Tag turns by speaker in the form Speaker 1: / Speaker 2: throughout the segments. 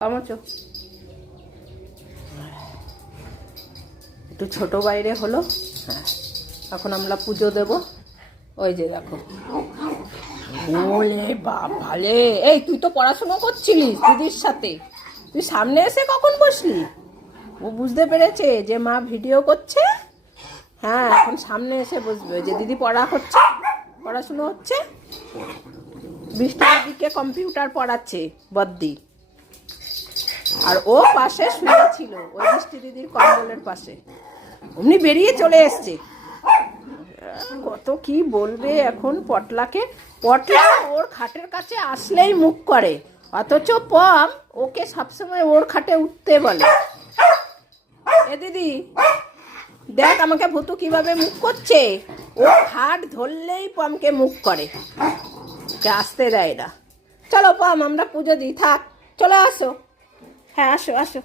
Speaker 1: Camacho. একটু ছোট বাইরে হলো। হ্যাঁ এখন আমরা পুজো দেব। ওই যে দেখো। ওলে বাবালে এই, তুই তো পড়াশোনা করছিলিস দিদির সাথে। তুই সামনে এসে কখন বসলি? ও বুঝতে পেরেছে যে মা ভিডিও করছে। হ্যাঁ এখন সামনে এসে বসবে। যে দিদি পড়া হচ্ছে, পড়াশুনো হচ্ছে। বৃষ্টি দিদিকে কম্পিউটার পড়াচ্ছে বদ্দি। আর ও পাশে শুয়ে ছিল, ওই বৃষ্টি দিদির কম্বলের পাশে। অমনি বেরিয়ে চলে এসছে। কত কি বলবে এখন পটলাকে? পটলা ওর খাটের কাছে আসলেই মুখ করে, অথচ পম ওকে সবসময় ওর খাটে উঠতে বলে। এ দিদি, দেখ আমাকে ভুতু কীভাবে মুখ করছে। ও খাট ধরলেই পমকে মুখ করে। আসতে দেয় না। চলো পম, আমরা পুজো দিই, থাক। চলে আসো। হ্যাঁ আসো আসো।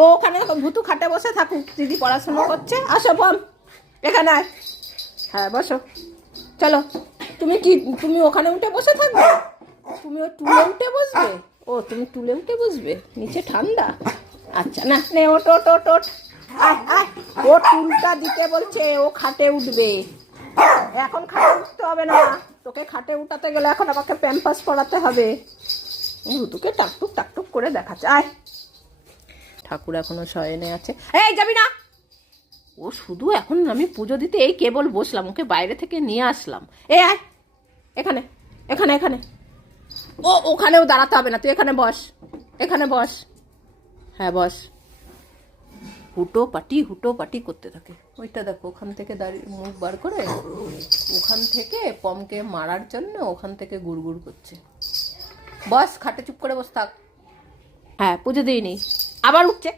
Speaker 1: ও ওখানে ভুতু খাটে বসে থাকুক, দিদি পড়াশোনা করছে। আসো পম এখানে আয়। হ্যাঁ বসো। চলো, তুমি কি, তুমি ওখানে উঠে বসে থাকবে? তুমি ও টুলে উঠে বসবে? ও, তুমি টুলে উঠে বসবে? নিচে ঠান্ডা? আচ্ছা না, নে ওট ওট ওট ওট ও টুলটা দিতে বলছে, ও খাটে উঠবে। এখন খাটে উঠতে হবে না তোকে খাটে উঠাতে গেলে এখন আমাকে প্যাম্পাস পড়াতে হবে। তোকে টাকটুক টাকটুক করে দেখাচ্ছে। আয়। ঠাকুর এখনও শয়নে আছে। এই, যাবি না! ও শুধু এখন আমি পুজো দিতে এই কেবল বসলাম, ওকে বাইরে থেকে নিয়ে আসলাম। এ, আয়। এখানে এখানে এখানে। ও, ওখানেও দাঁড়াতে হবে না, তুই এখানে বস এখানে বস। হ্যাঁ বস। হুটো পাটি হুটো পাটি করতে থাকে। ওইটা দেখো, ওখান থেকে দাঁড়িয়ে মুখ বার করে, ওখান থেকে পমকে মারার জন্য ওখান থেকে গুড়গুড় করছে। বস, খাটে চুপ করে বস থাক। হ্যাঁ পুজো দিই দিইনি। আবার উঠছে।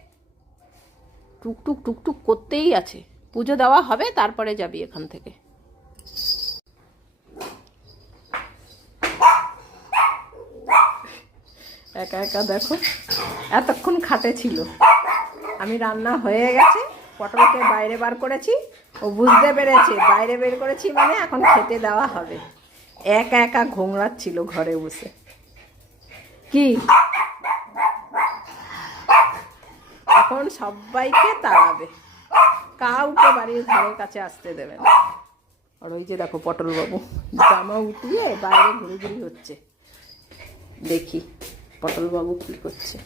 Speaker 1: টুকটুক টুকটুক করতেই আছে। পুজো দেওয়া হবে, তারপরে যাবি এখান থেকে। একা একা দেখো, এতক্ষণ খাটে ছিল। আমি রান্না হয়ে গেছে, পটলকে বাইরে বার করেছি। ও বুঝতে পেরেছে, বাইরে বের করেছি মানে এখন খেতে দেওয়া হবে। একা একা ঘোংড়াচ্ছিল ঘরে বসে। কি? এখন সবাইকে তাড়াবে। কাউকে বাড়ির ঘরের কাছে আসতে দেবে না। আর ওই যে দেখো পটল বাবু জামা উঠিয়ে বাইরে ঘুরে ঘুরি হচ্ছে। দেখি পটল বাবু কি করছে।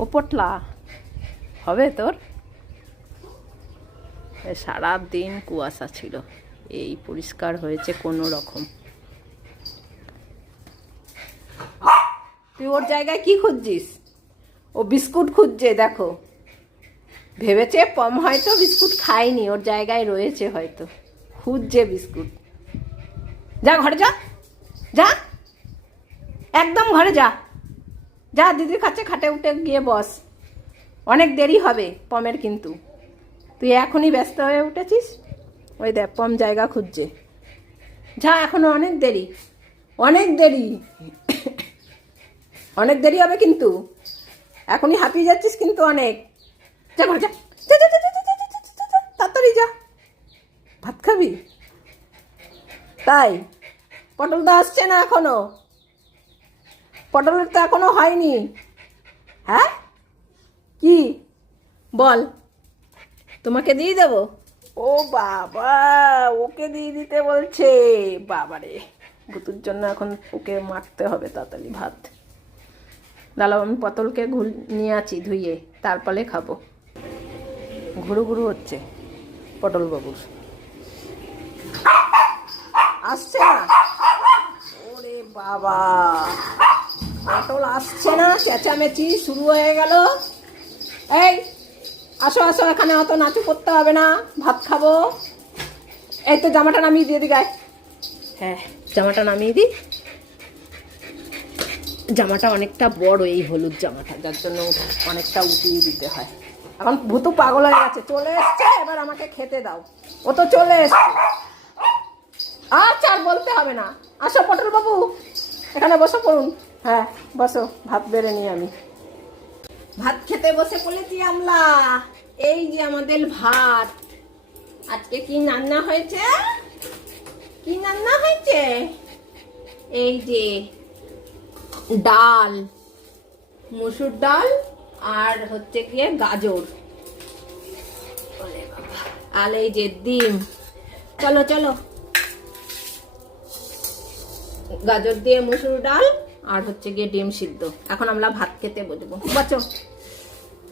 Speaker 1: ও পটলা, হবে তোর? সারা দিন কুয়াশা ছিল, এই পরিষ্কার হয়েছে কোনো রকম। তুই ওর জায়গায় কি খুঁজছিস? ও বিস্কুট খুঁজছে, দেখো। ভেবেছে পম হয়তো বিস্কুট খায়নি, ওর জায়গায় রয়েছে হয়তো। খুঁজছে বিস্কুট। যা ঘরে যা যা। একদম ঘরে যা। যা, দিদির কাছে খাটে উঠে গিয়ে বস। অনেক দেরি হবে পমের কিন্তু। তুই এখনই ব্যস্ত হয়ে উঠেছিস? ওই দেখ, পম জায়গা খুঁজছে। যা, এখনও অনেক দেরি। অনেক দেরি। অনেক দেরি হবে কিন্তু এখনই হাঁপিয়ে যাচ্ছিস কিন্তু অনেক তাড়াতাড়ি যা ভাত খাবি তাই পটলটা আসছে না এখনও পটলের তো এখনও হয়নি হ্যাঁ কি বল তোমাকে দিয়ে দেব ও বাবা ওকে দিয়ে দিতে বলছে বাবারে গুতুর জন্য এখন ওকে মারতে হবে তাড়াতাড়ি ভাত দাঁড়াও, আমি পটলকে ঘুল, নিয়ে আছি ধুইয়ে, তারপরে খাব। ঘুরু ঘুরু হচ্ছে পটল বাবুর আসছে না? ওরে বাবা! পটল আসছে না, চেঁচামেচি শুরু হয়ে গেল। এই, আসো আসো, এখানে অত নাচু করতে হবে না, ভাত খাব। এই তো জামাটা নামিয়ে দিয়ে দি গায়ে। হ্যাঁ জামাটা নামিয়ে দিই। জামাটা অনেকটা বড়, এই হলুদ জামাটা, যার জন্য অনেকটা উঠিয়ে দিতে হয়। এখন ভূতু পাগল হয়ে গেছে, চলে এসছে, এবার আমাকে খেতে দাও। ও তো চলে এসছে। আচ্ছা আর বলতে হবে না। আসো পটল বাবু এখানে বসো পড়ুন। হ্যাঁ বসো, ভাত বেড়ে নিই আমি। ভাত খেতে বসে পড়েছি আমরা। এই যে আমাদের ভাত। আজকে কি রান্না হয়েছে? কি রান্না হয়েছে? এই যে ডাল, মুসুর ডাল আর হচ্ছে গিয়ে গাজর। এই যে ডিম। চলো চলো। গাজর দিয়ে মুসুর ডাল আর হচ্ছে গিয়ে ডিম সিদ্ধ। এখন আমরা ভাত খেতে বসবো। বসো।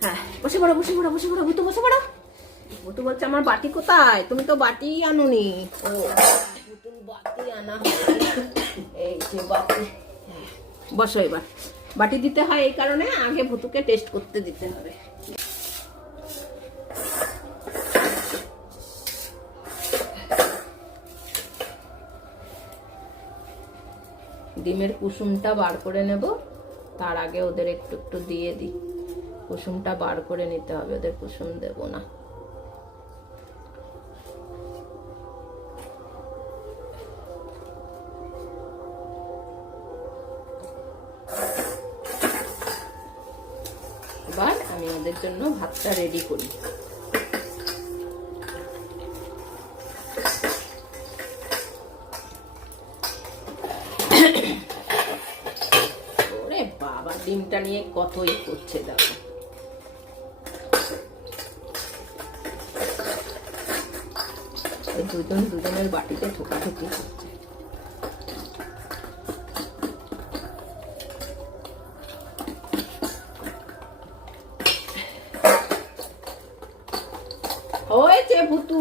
Speaker 1: হ্যাঁ বসে পড়ো বসে পড়ো বসে পড়ো ভুতু বসে পড়ো। ভুতু বলছে, আমার বাটি কোথায়? তুমি তো বাটি আনুনি। ও ভুতুর বাটি আনা এই যে বাটি। বসো এবার। বাটি দিতে হয় এই কারণে, আগে ভুতুকে টেস্ট করতে দিতে হবে। ডিমের কুসুমটা বার করে নেব। তার আগে ওদের একটু একটু দিয়ে দিই। কুসুমটা বার করে নিতে হবে, ওদের কুসুম দেব না। এবার আমি ওদের জন্য ভাতটা রেডি করি। ওরে বাবা, ডিমটা নিয়ে কতই করছে দেখো। দুজন দুজনের বাটিতে ঠোকাঠুকি করছে হয়েছে ভুতু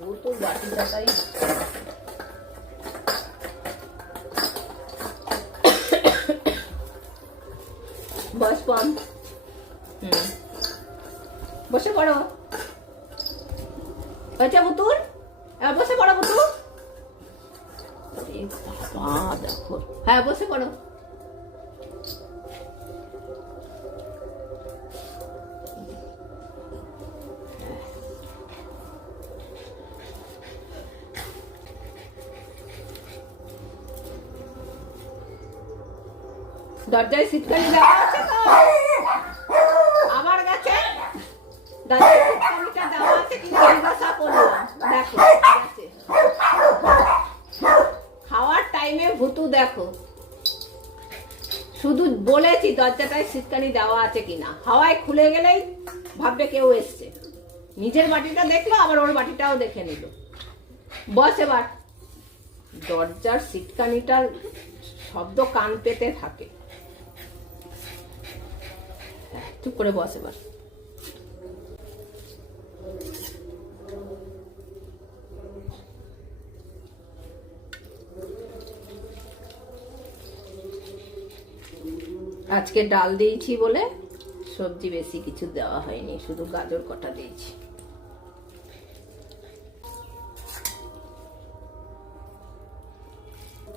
Speaker 1: ভুতু বাটিটা তাই বস কম হুম। বসে পড়ো। হয়েছে বুতুর হ্যাঁ বসে পড়ো বুতু দেখো। হ্যাঁ বসে পড়ো। দরজায় সিটকানি দেওয়া আছে তো আবার গেছে দরজায় সিটকানিটা দেওয়া আছে কি জিজ্ঞাসা করলাম। দেখো খাওয়ার টাইমে ভুতু দেখো। শুধু বলেছি দরজাটায় সিটকানি দেওয়া আছে কিনা। হাওয়ায় খুলে গেলেই ভাববে কেউ এসছে। নিজের বাটিটা দেখল, আবার ওর বাটিটাও দেখে নিল। বস এবার। দরজার সিটকানিটার শব্দ কান পেতে থাকে হ্যাঁ, চুপ করে বস এবার। আজকে ডাল দিয়েছি বলে সবজি বেশি কিছু দেওয়া হয়নি, শুধু গাজর কটা দিয়েছি।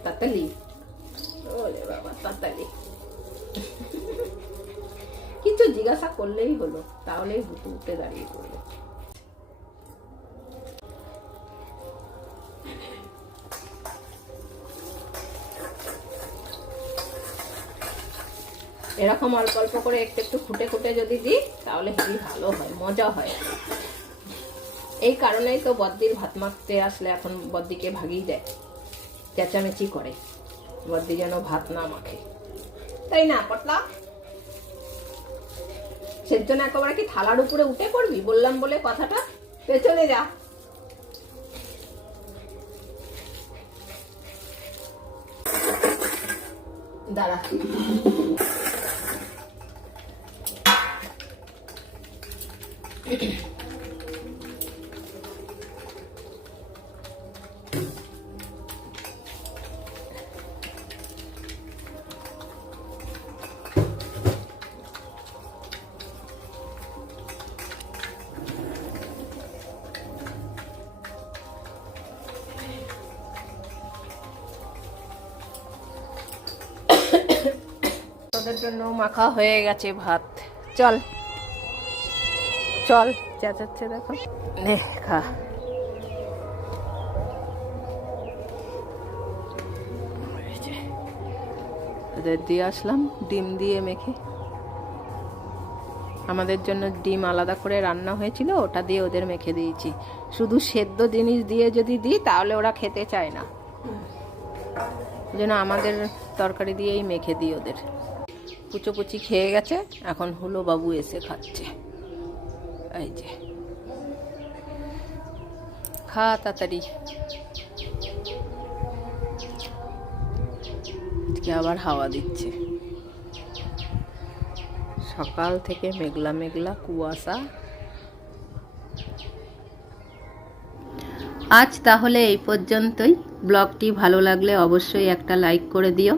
Speaker 1: তাতালি? ওরে বাবা, তাতালি। কিছু জিজ্ঞাসা করলেই হলো, তাহলেই হুটু উঠে দাঁড়িয়ে পড়ল। এরকম অল্প অল্প করে একটু একটু খুঁটে খুঁটে যদি দিই, তাহলে হেবি ভালো হয়, মজা হয়। এই কারণেই তো বদ্দির ভাত মাখতে আসলে এখন বদ্দিকে ভাগিয়ে দেয়, চেঁচামেচি করে। বদ্দি যেন ভাত না মাখে। তাই না, পটলা? সেজন্য একেবারে কি থালার উপরে উঠে পড়বি? বললাম বলে কথাটা পেছনে যা। দাঁড়া। তোদের জন্য মাখা হয়ে গেছে ভাত। চল। চল, চেঁচাচ্ছে দেখো। নে, খা। ওদের দিয়ে আসলাম, ডিম দিয়ে মেখে। আমাদের জন্য ডিম আলাদা করে রান্না হয়েছিল, ওটা দিয়ে ওদের মেখে দিয়েছি। শুধু সেদ্ধ জিনিস দিয়ে যদি দিই, তাহলে ওরা খেতে চায় না। ওই জন্য আমাদের তরকারি দিয়েই মেখে দিই ওদের। পুচোপুচি খেয়ে গেছে, এখন হুলো বাবু এসে খাচ্ছে। এই যে। খা তাড়াতাড়ি। আজকে আবার হাওয়া দিচ্ছে। সকাল থেকে মেঘলা মেঘলা কুয়াশা। আজ তাহলে এই পর্যন্তই। ব্লগটি ভালো লাগলে অবশ্যই একটা লাইক করে দিও।